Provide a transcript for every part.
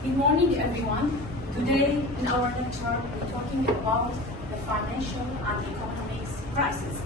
Good morning, everyone. Today, in our lecture, we're talking about the financial and economic crisis.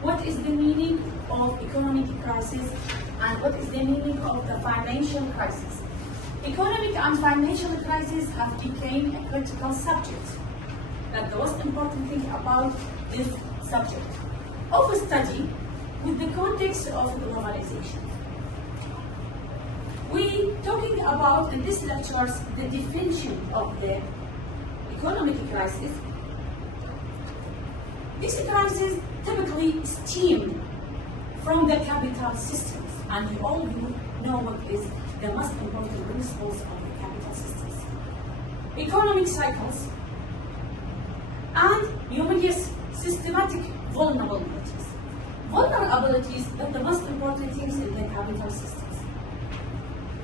What is the meaning of economic crisis and what is the meaning of the financial crisis? Economic and financial crisis have become a critical subject. That's the most important thing about this subject of study with the context of globalization. We're talking about in this lecture the definition of the economic crisis. This crisis typically stems from the capital systems, and you all know what is the most important principles of the capital systems. Economic cycles and numerous systematic vulnerabilities. Vulnerabilities are the most important things in the capital systems.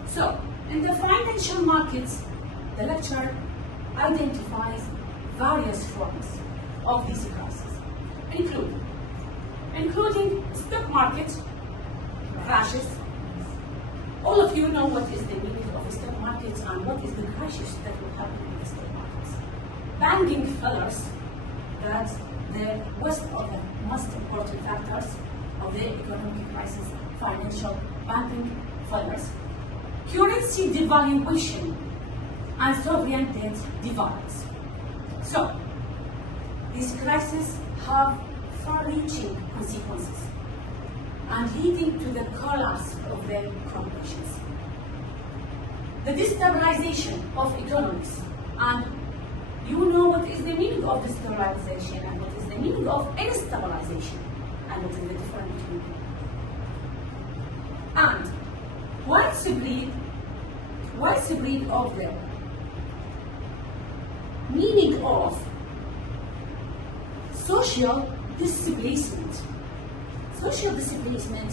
So, in the financial markets, the lecture identifies various forms of this crisis, including stock market crashes. All of you know what is the meaning of stock markets and what is the crashes that will happen in the stock markets. Banking failures, that's the worst of the most important factors of the economic crisis, financial banking failures. Currency devaluation and sovereign debt defaults. So, these crises have far-reaching consequences and leading to the collapse of the corporations. The destabilization of economics, and you know what is the meaning of destabilization and what is the meaning of instabilization and what is the difference between them. And widespread of the meaning of social displacement. Social displacement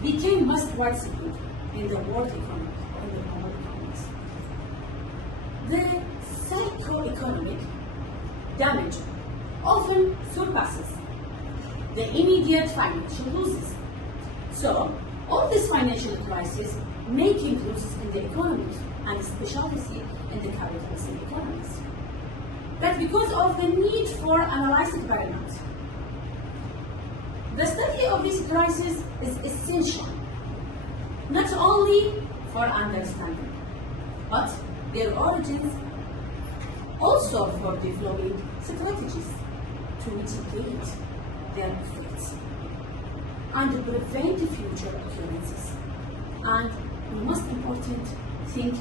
became most widespread in the world economy, in the global economies. The psycho-economic damage often surpasses the immediate financial losses. So, all this financial crisis making losses in the economy, and especially in the capitalist economies. That's because of the need for analyzing variables. The study of this crisis is essential, not only for understanding, but their origins, also for developing strategies to mitigate their effects and to prevent future occurrences. And the most important thing,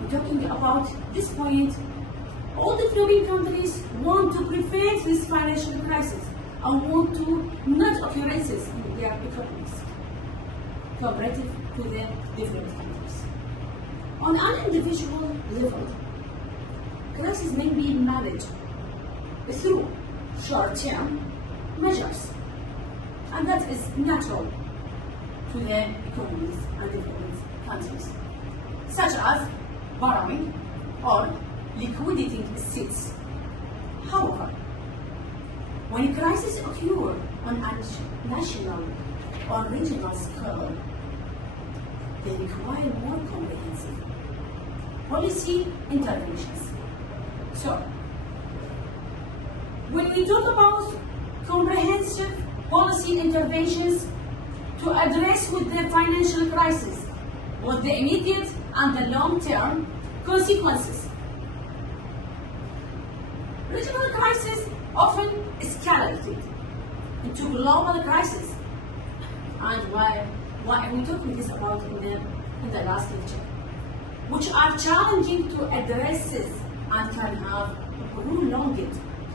we're talking about this point, all developing countries want to prevent this financial crisis and want to not occurrences in their economies comparative to the developed countries. On an individual level, crisis may be managed through short-term measures, and that is natural to the economies and developing countries, such as borrowing or liquidating assets. However, when crises occur on a national or regional scale, they require more comprehensive policy interventions. So, when we talk about comprehensive policy interventions to address with the financial crisis, with the immediate and the long-term consequences. Regional crises often escalated into global crisis, and why we talking this about in the last lecture, which are challenging to address and can have prolonged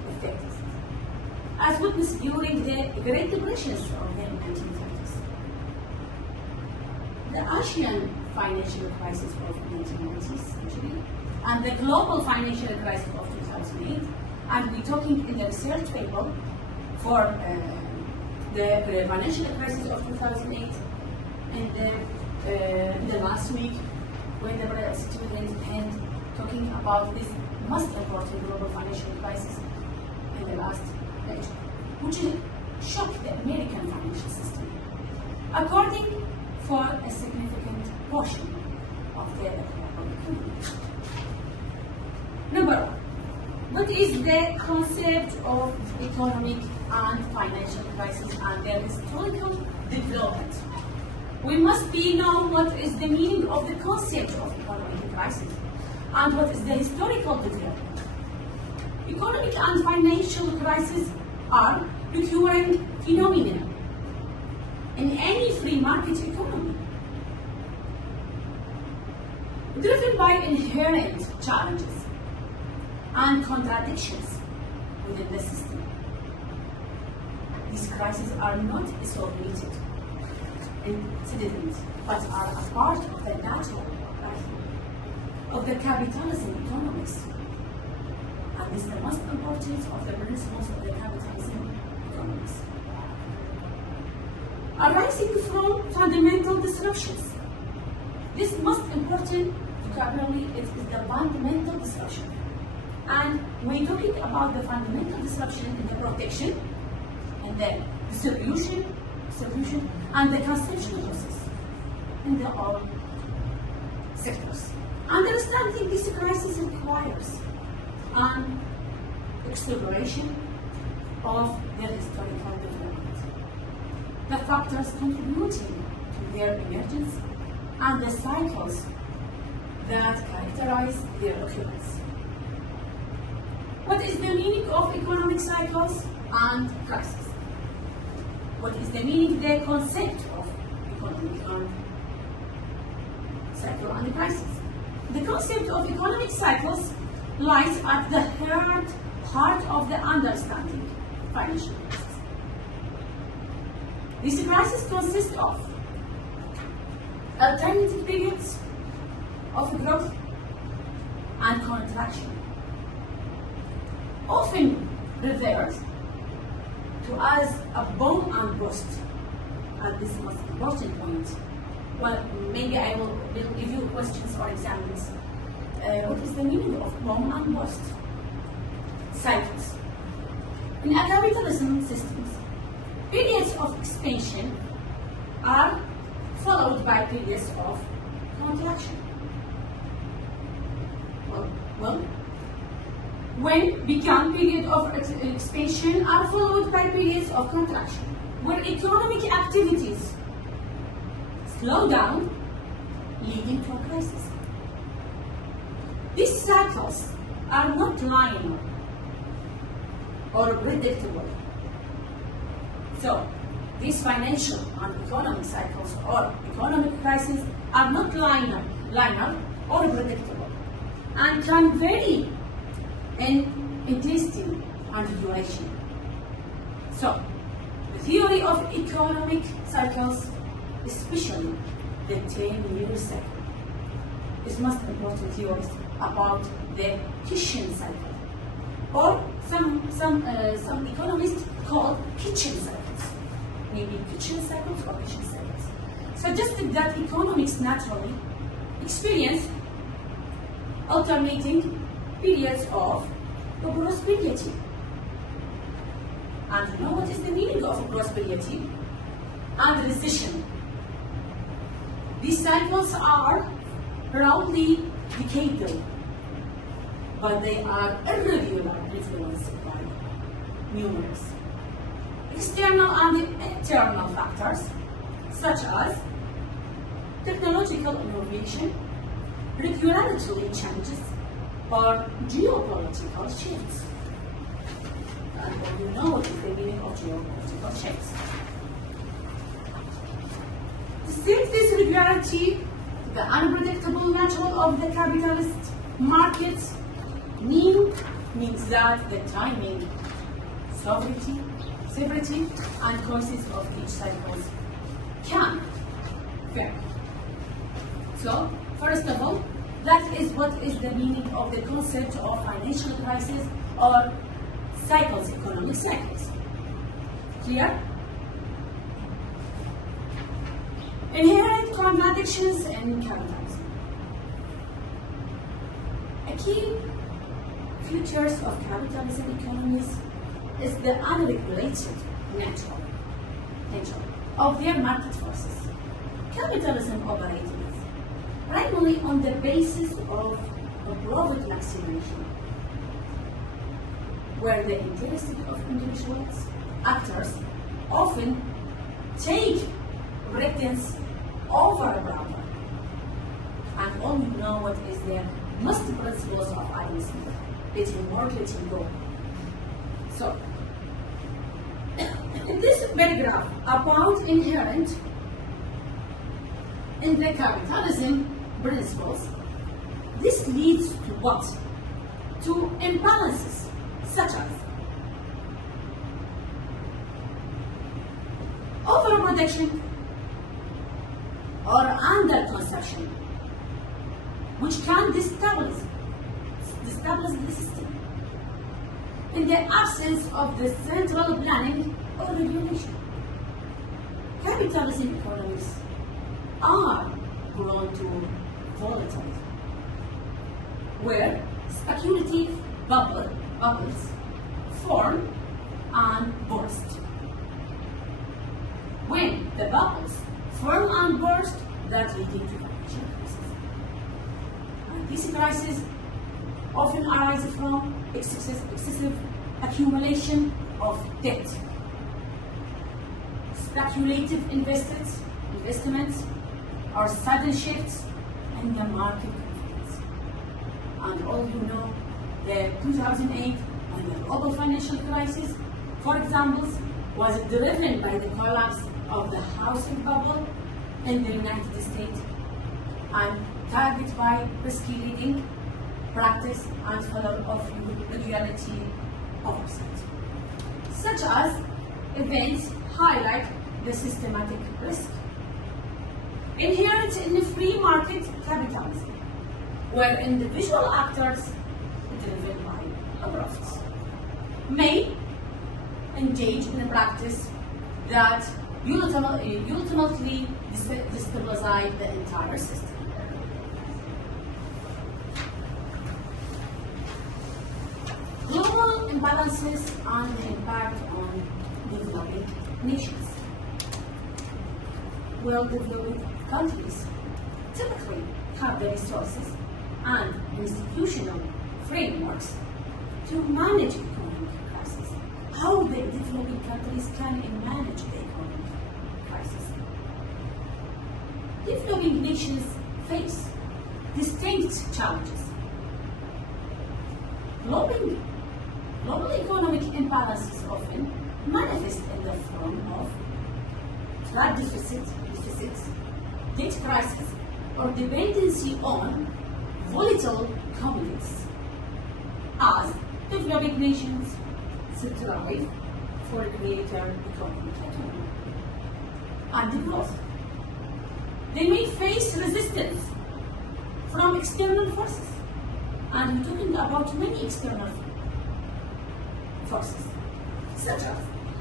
effects, as witnessed during the Great Depressions of the 1930s. The Asian financial crisis of the 1990s, actually, and the global financial crisis of 2008, and we're talking in the research paper for the financial crisis of 2008 in the last week when the students had talking about this most important global financial crisis in the last lecture, which shocked the American financial system. According for a significant portion of the economy. Number one, what is the concept of economic and financial crisis and their historical development? We must be known what is the meaning of the concept of economic crisis and what is the historical development. Economic and financial crises are recurring phenomena in any free market economy, driven by inherent challenges and contradictions within the system. These crises are not isolated incidents, but are a part of the natural life of the capitalism economics. And this is the most important of the principles of the capitalism economics. Arising from fundamental disruptions. This most important vocabulary is the fundamental disruption. And we're talking about the fundamental disruption in the protection and the distribution and the consumption process in the all sectors. Understanding this crisis requires an exploration of their historical development, the factors contributing to their emergence, and the cycles that characterize their occurrence. What is the meaning of economic cycles and crisis? What is the meaning, the concept of economic cycle and crisis? The concept of economic cycles lies at the heart of the understanding financial crisis. This crisis consists of alternative periods of growth and contraction, often referred to as a boom and bust. And this is the most important point. Well, maybe I will give you questions or examples. What is the meaning of boom and bust? Cycles. In a capitalism systems, periods of expansion are followed by periods of contraction. Well, when began periods of expansion are followed by periods of contraction, where economic activities slow down, leading to a crisis. These cycles are not linear or predictable. So, these financial and economic cycles or economic crises are not linear or predictable and can vary in intensity and duration. So, the theory of economic cycles, especially the 10-year cycle, is most important theory about the kitchen cycle, or some economists call kitchen cycles, maybe kitchen cycles or kitchen cycles, suggested that economics naturally experience alternating periods of prosperity. And you know what is the meaning of prosperity and recession? These cycles are roughly decadal, but they are irregular, influenced by numerous external and internal factors, such as technological innovation, regulatory changes, or geopolitical shifts. And you know what is the meaning of geopolitical shifts. Since this regularity, the unpredictable nature of the capitalist markets means that the timing, severity, and causes of each cycle can vary. So, first of all, that is what is the meaning of the concept of financial crisis or cycles, economic cycles. Clear? Inherent contradictions in capitalism. A key features of capitalism economies is the unregulated nature of their market forces. Capitalism operates primarily only on the basis of a profit maximization, where the interests of individuals, actors, often take precedence over a brother, and all you know what is the most principles of Adam Smith. It's in marketing law. So, in this paragraph about inherent in the capitalism principles, this leads to what? To imbalances such as overproduction or underconsumption, which can destabilize the system in the absence of the central planning or regulation. Capitalism economies are prone to volatility, where speculative bubbles form and burst. When the bubbles form and burst, that leads to financial crisis. And these crises often arise from excessive accumulation of debt, speculative investments, or sudden shifts in the market confidence. And all you know, the 2008 and the global financial crisis, for example, was driven by the collapse of the housing bubble in the United States and targeted by risky lending practice and failure of regulatory oversight. Such as events highlight the systematic risk inherent in the free market capitalism, where individual actors, driven by profits, may engage in a practice that ultimately destabilize the entire system. Global imbalances and the impact on developing nations. Well-developed countries typically have the resources and institutional frameworks to manage economic crisis. How the developing countries can manage the economic crisis? Developing nations face distinct challenges. Global economic imbalances often manifest in the form of flood deficits, debt crisis, or dependency on volatile commodities, as developing nations strive for greater economic autonomy and growth. They may face resistance from external forces, and we're talking about many external forces, such as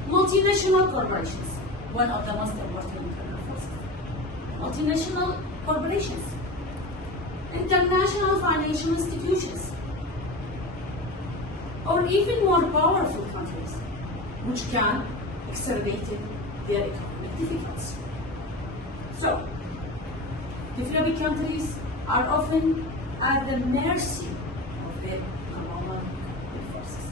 multinational corporations, one of the most important internal forces. Multinational corporations, international financial institutions, or even more powerful countries, which can exacerbate their economic difficulties. So, developing countries are often at the mercy of their global forces,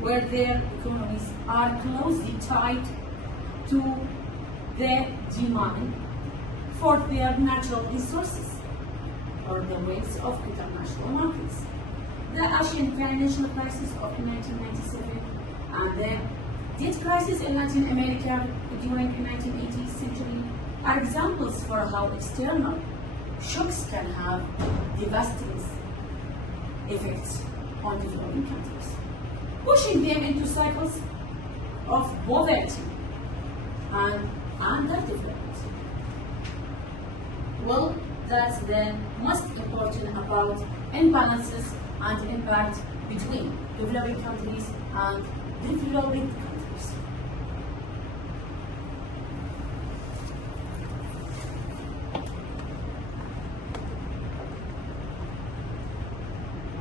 where their economies are closely tied to the demand for their natural resources or the ways of international markets. The Asian financial crisis of 1997 and the debt crisis in Latin America during the 1980th century are examples for how external shocks can have devastating effects on developing countries, pushing them into cycles of poverty and underdevelopment. Well, that's the most important about imbalances and impact between developing countries and developing countries.